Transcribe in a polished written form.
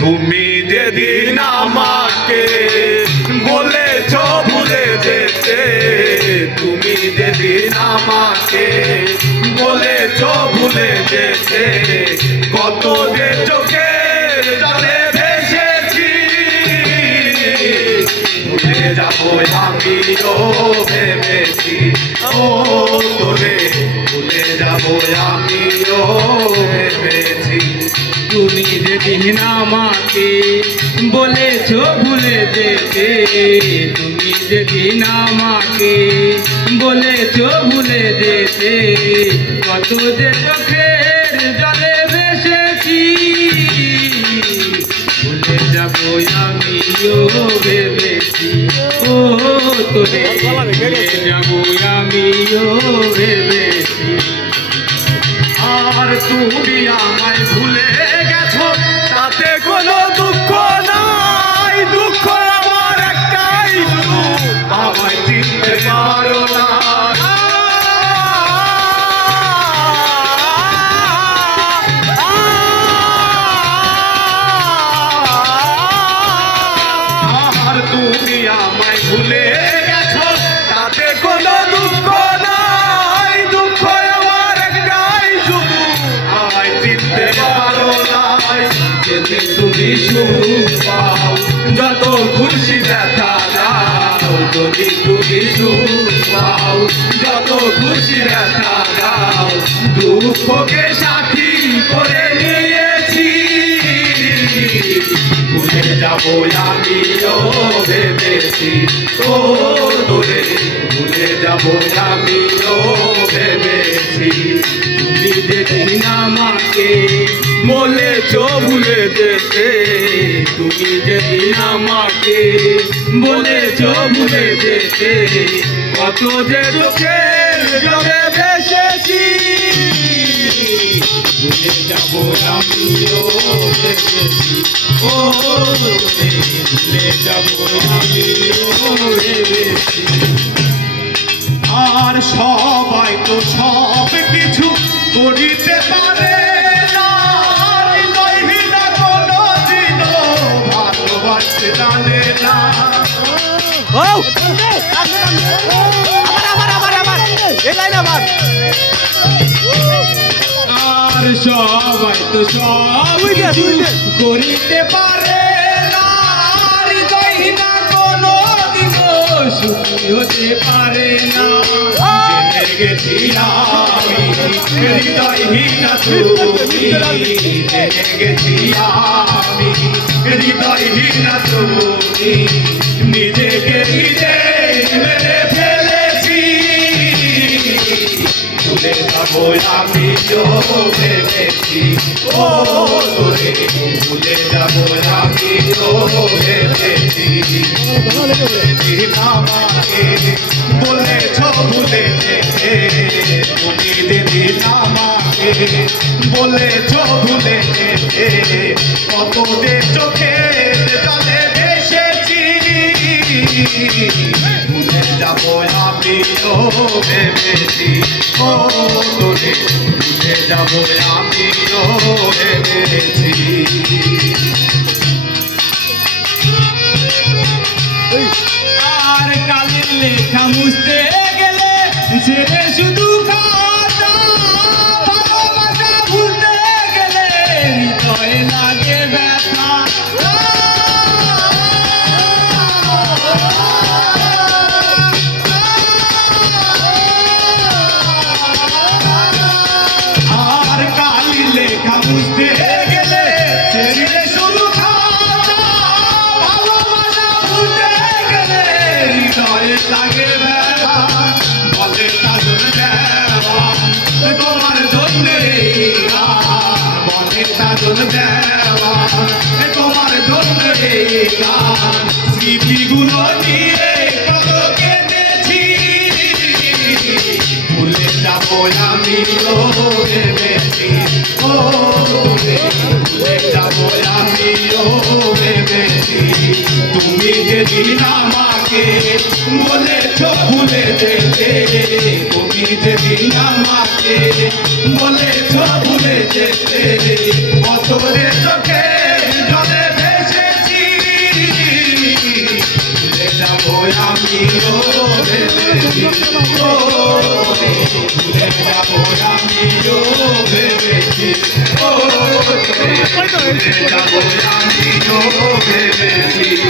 তুমি যেদিন আমাকে বলেছ ভুলে যেতে, তুমি যেদিন আমাকে বলেছ ভুলে যেতে, কত যে চোখের জলে ভেসেছি, ভুলে যাবো আমিও ভেবেছি। ও তোরে ভুলে যাবো আমিও ভেবেছি। তুমি যেদিন আমাকে বলেছ ভুলে যেতে, তুমি যেদিন আমাকে বলেছ ভুলে যেতে, কত যে চোখের জলে ভেসেছি, ভুলে যাবো আমিও ভেবেছি। ও তোরে ভুলে যাবো আমিও ভেবেছি। আর তুমি আমায় ভুলে গেছো, তাতে কোনো দুঃখ নাই, দুঃখ আমার একটাই শুধু আমায় চিনতে পারো না। আর তুমি আমায় ভুলে গেছো, তাতে কোনো দুঃখ নাই, দুঃখ আমার একটাই শুধু আমায় চিনতে পারো না। যেদিন তুমি সুখ পাও, যত খুশি ব্যথা দাও, যদি তুমি সুখ পাও, যত খুশি ব্যথা দাও, দুঃখকে সাথী করে নিয়েছি, ভুলে যাবো আমিও ভেবেছি। ও তোরে ভুলে যাবো আমিও ভেবেছি। তুমি যেদিন আমাকে বলেছ ভুলে যেতে, তুমি যেদিন আমাকে বলেছ ভুলে যেতে, কত যে চোখের জলে ভেসেছি, ভুলে যাব আমিও ভেবেছি। ও ভুলে যাব আমিও ভেবেছি। আর সবাই তো সব কিছু করিতে পারে না, হৃদয়হীনা কোনোদিনও ভালোবাসতে জানে না। আর সবাই তো সব কিছু করিতে পারে না, হৃদয়হীনা কোনোদিনও সুখী হতে পারে না। জেনে গেছি আমি হৃদয়হীনা তুমি, জেনে গেছি আমি হৃদয়হীনা তুমি, নিজেকে নিজে মেরে ফেলেছি, ভুলে যাবো আমিও ভেবেছি। ও তোরে ভুলে যাবো আমিও ভেবেছি। যেদিন আমাকে বলেছ ভুলে যেতে, তুমি যেদিন আমাকে বলেছ ভুলে যেতে, কত যে চোখের জলে ভেসেছি, ভুলে যাবো আমিও ভেবেছি। ও তোরে ভুলে যাবো আমিও ভেবেছি। আর কালির লেখা মুছতে গেলে ছেড়ে শুধু খাতা, ভালোবাসা ভুলতে গেলে হৃদয়ে লাগে ব্যথা। আর কালির লেখা বুঝতে গেলে ছেড়ে শুধু খাতা, ভালোবাসা ভুলতে গেলে হৃদয়ে লাগে ব্যথা। বলে সাজন দেওয়া তোমার জন্যে এই গান, বলে সাজন দেওয়া তোমার জন্যে এই গান, স্মৃতিগুলো নিয়ে কত কেঁদেছি, ভুলে যাবো আমিও ভেবেছি। ও তোরে ভুলে যাবো আমিও ভেবেছি। তুমি যেদিন আমাকে বলেছ ভুলে যেতে, তুমি যেদিন আমাকে বলেছ ভুলে যেতে, কত রে চোখে জলে আমিও ভেবেছি ও তোরে ভুলে যাব আমিও ভেবেছি ও তোরে ভুলে যাব আমিও ভেবেছি